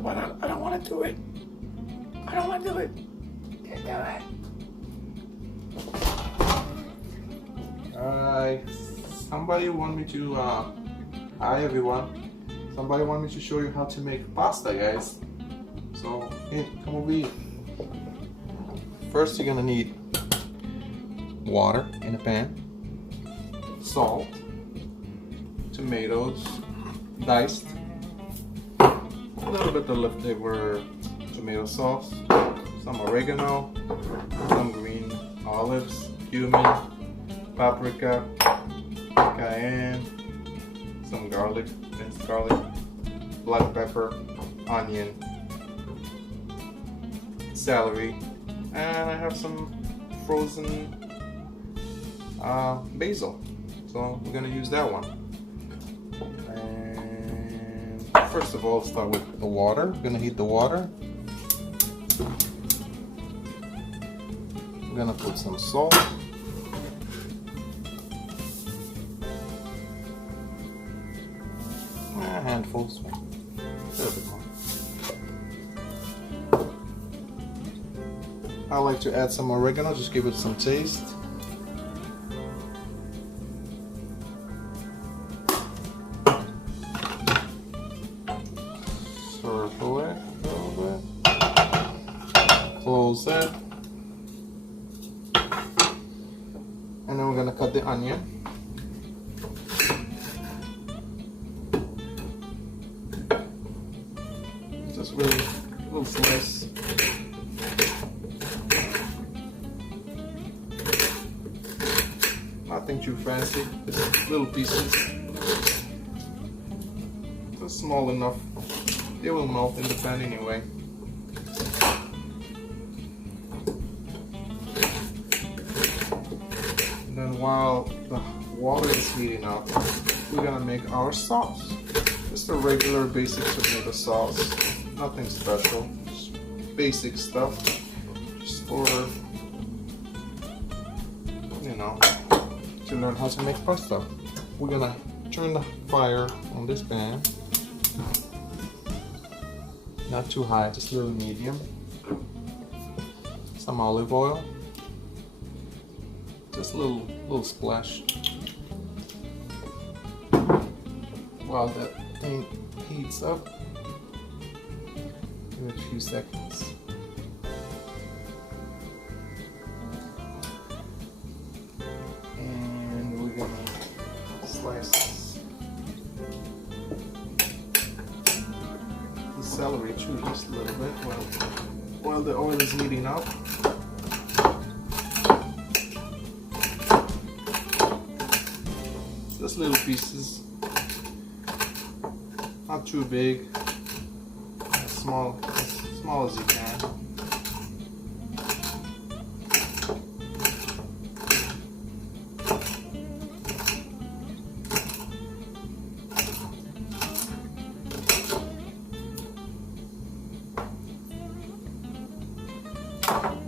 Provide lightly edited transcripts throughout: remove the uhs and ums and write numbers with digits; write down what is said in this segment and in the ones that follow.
But I don't want to do it. I don't want to do it. Can't do it. Alright. Somebody want me to, hi everyone. Somebody want me to show you how to make pasta, guys. So, hey, come over here. First, you're gonna need water in a pan, salt, tomatoes, diced, a little bit of leftover tomato sauce, some oregano, some green olives, cumin, paprika, cayenne, some garlic, minced garlic, black pepper, onion, celery, and I have some frozen basil. So we're gonna use that one. And first of all, start with the water. We're gonna heat the water. We're gonna put some salt. A handful, a little bit more. I like to add some oregano, just give it some taste. Circle it a little bit. Close that. And then we're gonna cut the onion. Just really a little slice. Nothing too fancy, just little pieces. Just small enough. They will melt in the pan anyway. And then while the water is heating up, we're gonna make our sauce. Just a regular basic tomato sauce. Nothing special. Just basic stuff. Just for, you know, to learn how to make pasta. We're gonna turn the fire on this pan. Not too high, just a little medium. Some olive oil. Just a little splash. While that thing heats up, give it a few seconds. And we're gonna slice the celery too, just a little bit while the oil is heating up. Just little pieces, not too big, as small as you can.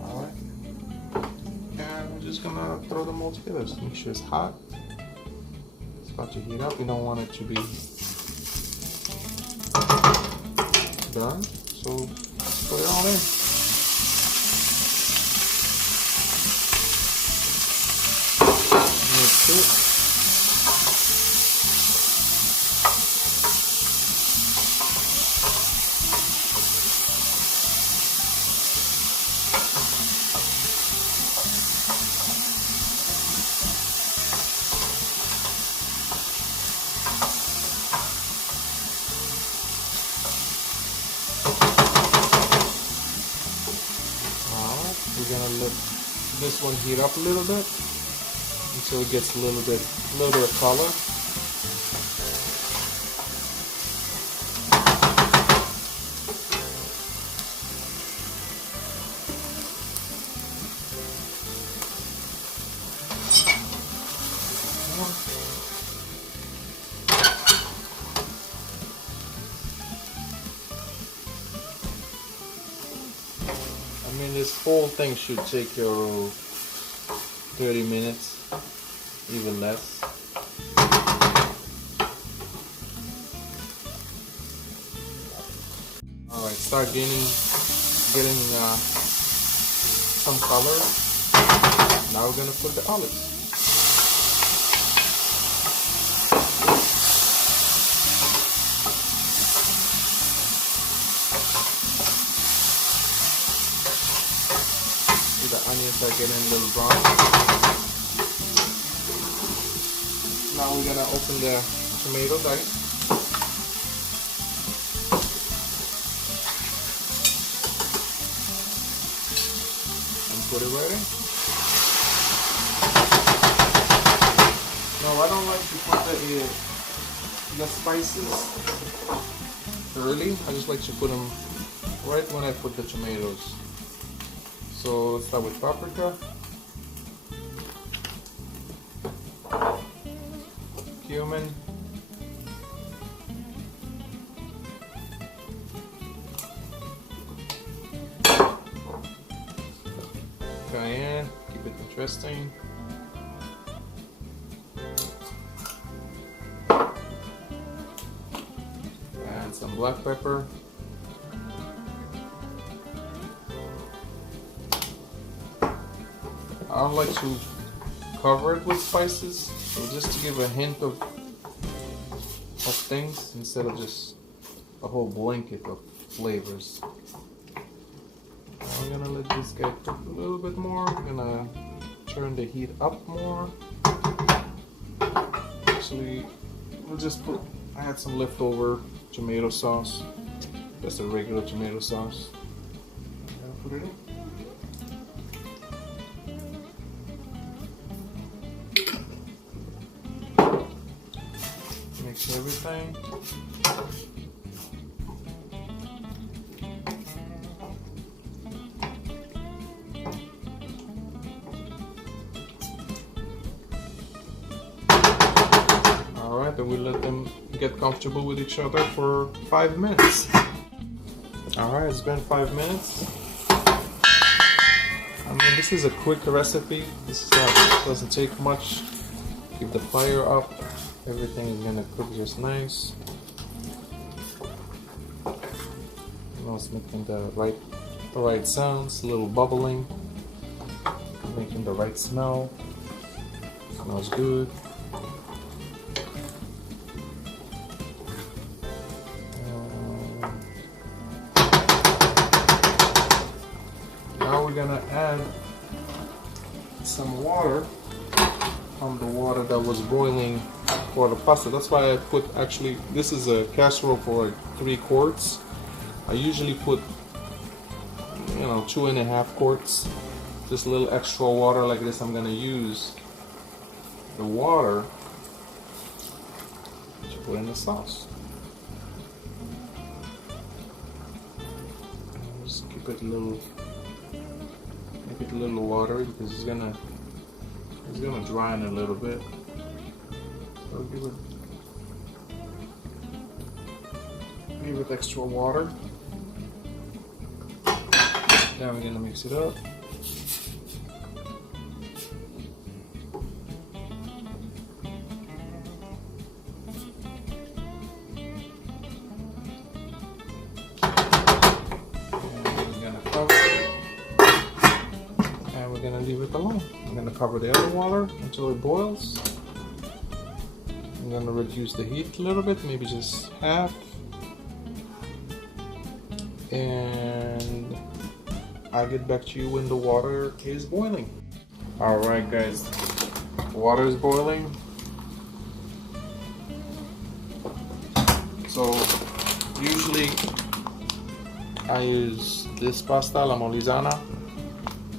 Alright, and we're just gonna throw them all together. Just make sure it's hot. About to heat up. We don't want it to be done, so let's put it all in. Mix it. We're gonna let this one heat up a little bit until it gets a little bit of color. I mean, this whole thing should take you 30 minutes, even less. All right, start getting some color. Now we're gonna put the olives. See, the onions are getting a little brown. Now we're gonna open the tomato dice. Put it right in. No, I don't like to put the spices early. I just like to put them right when I put the tomatoes. So let's start with paprika, cumin, cayenne, keep it interesting. And some black pepper. I don't like to cover it with spices, so just to give a hint of things instead of just a whole blanket of flavors. I'm gonna let this guy cook a little bit more. I'm gonna turn the heat up more. Actually, we'll just put, I had some leftover tomato sauce. Just a regular tomato sauce. I'm gonna put it in. Mix everything. Alright, then we let them get comfortable with each other for 5 minutes. Alright, it's been 5 minutes. I mean, this is a quick recipe. This doesn't take much. Keep the fire up. Everything is gonna cook just nice. You know, it's making the right sounds, a little bubbling, making the right smell. Smells good. Now we're gonna add some water from the water that was boiling for the pasta. That's why I put, actually, this is a casserole for like 3 quarts. I usually put, 2.5 quarts. Just a little extra water like this. I'm gonna use the water to put in the sauce. Just keep it a little, make it a little watery because it's gonna dry in a little bit. So give it extra water. Now we're gonna mix it up. And we're gonna leave it alone. I'm gonna cover the other water until it boils. I'm gonna reduce the heat a little bit, maybe just half. And I'll get back to you when the water is boiling. Alright guys, water is boiling. So usually I use this pasta, La Molisana.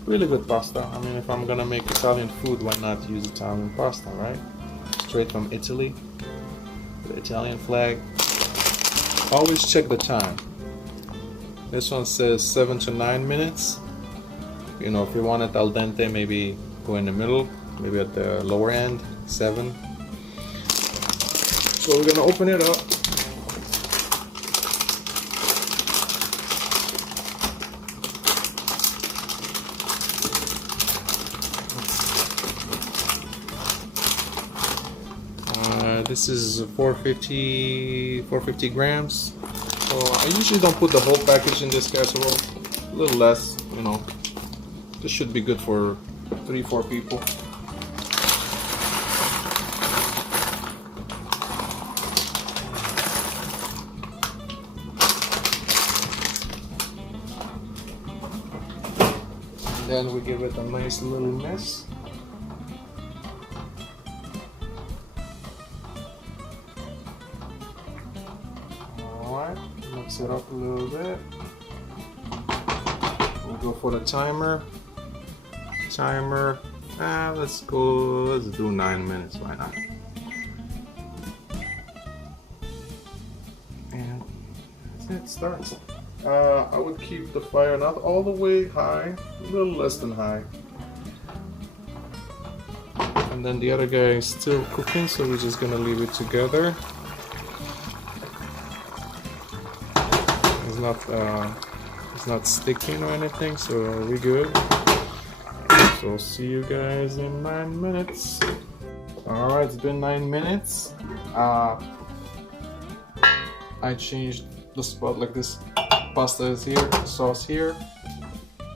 Really good pasta. I mean, if I'm gonna make Italian food, why not use Italian pasta, right? Straight from Italy, the Italian flag. Always check the time. This one says 7 to 9 minutes. You know, if you want it al dente, maybe go in the middle, maybe at the lower end, 7. So we're gonna open it up. This is 450 grams. So I usually don't put the whole package in this casserole. A little less, you know. This should be good for 3-4 people. Then we give it a nice little mix. Alright, mix it up a little bit. We'll go for the timer. Let's do 9 minutes, why not? And that's it, starts. I would keep the fire not all the way high, a little less than high. And then the other guy is still cooking, so we're just gonna leave it together. It's not sticking or anything, so we're good. So see you guys in 9 minutes. Alright, it's been 9 minutes. I changed the spot like this. Pasta is here, sauce here.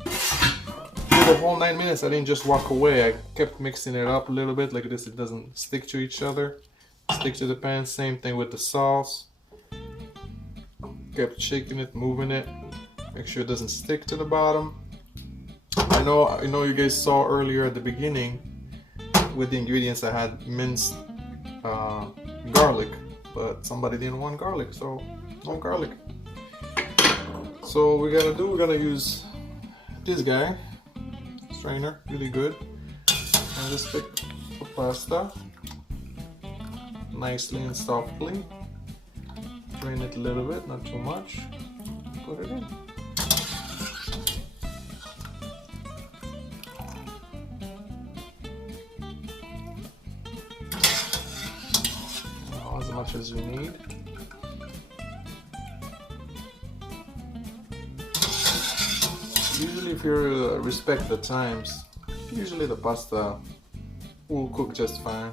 For the whole 9 minutes I didn't just walk away. I kept mixing it up a little bit like this. It doesn't stick to each other. Stick to the pan. Same thing with the sauce. Kept shaking it, moving it. Make sure it doesn't stick to the bottom. I know you guys saw earlier at the beginning with the ingredients I had minced garlic, but somebody didn't want garlic, so no garlic. So we're gonna use this guy, strainer, really good. And just pick the pasta nicely and softly. Drain it a little bit, not too much. Put it in. As much as you need. Usually if you respect the times, usually the pasta will cook just fine.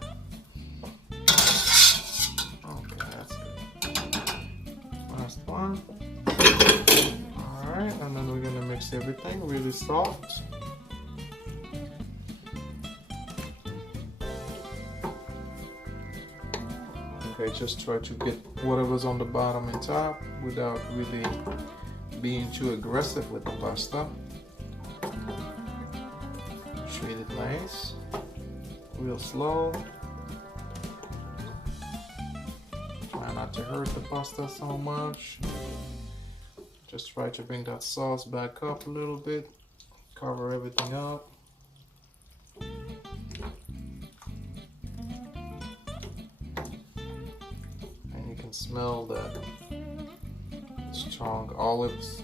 Okay, that's good. Last one. Alright, and then we're gonna mix everything really soft. Okay, just try to get whatever's on the bottom and top without really being too aggressive with the pasta. Treat it nice, real slow. Try not to hurt the pasta so much. Just try to bring that sauce back up a little bit. Cover everything up. Smell that strong olives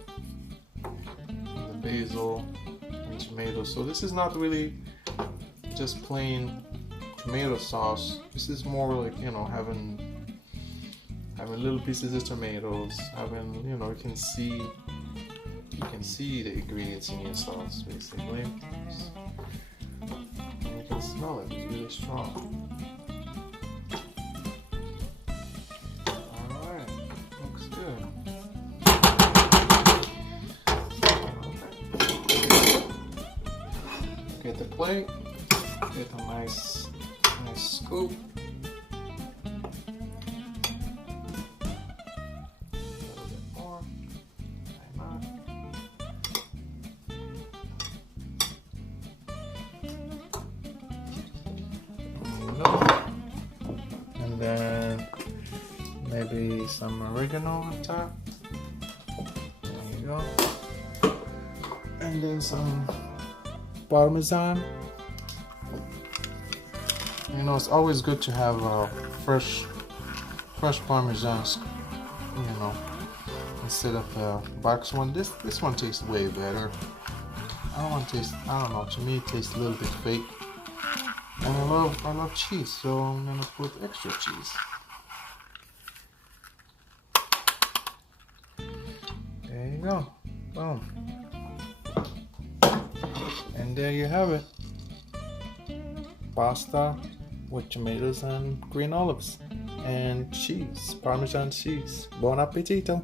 and the basil and tomatoes. So this is not really just plain tomato sauce. This is more like, you know, having little pieces of tomatoes, having, you know, you can see the ingredients in your sauce basically. And you can smell it, it's really strong. Get the plate, get a nice scoop. A little bit more. Why not? And then maybe some oregano on top. There you go. And then some Parmesan. You know, it's always good to have fresh Parmesan, you know, instead of the box one. This one tastes way better. I don't know, to me it tastes a little bit fake. And I love cheese, so I'm gonna put extra cheese. There you go. Boom. And there you have it. Pasta with tomatoes and green olives and cheese, Parmesan cheese. Buon appetito!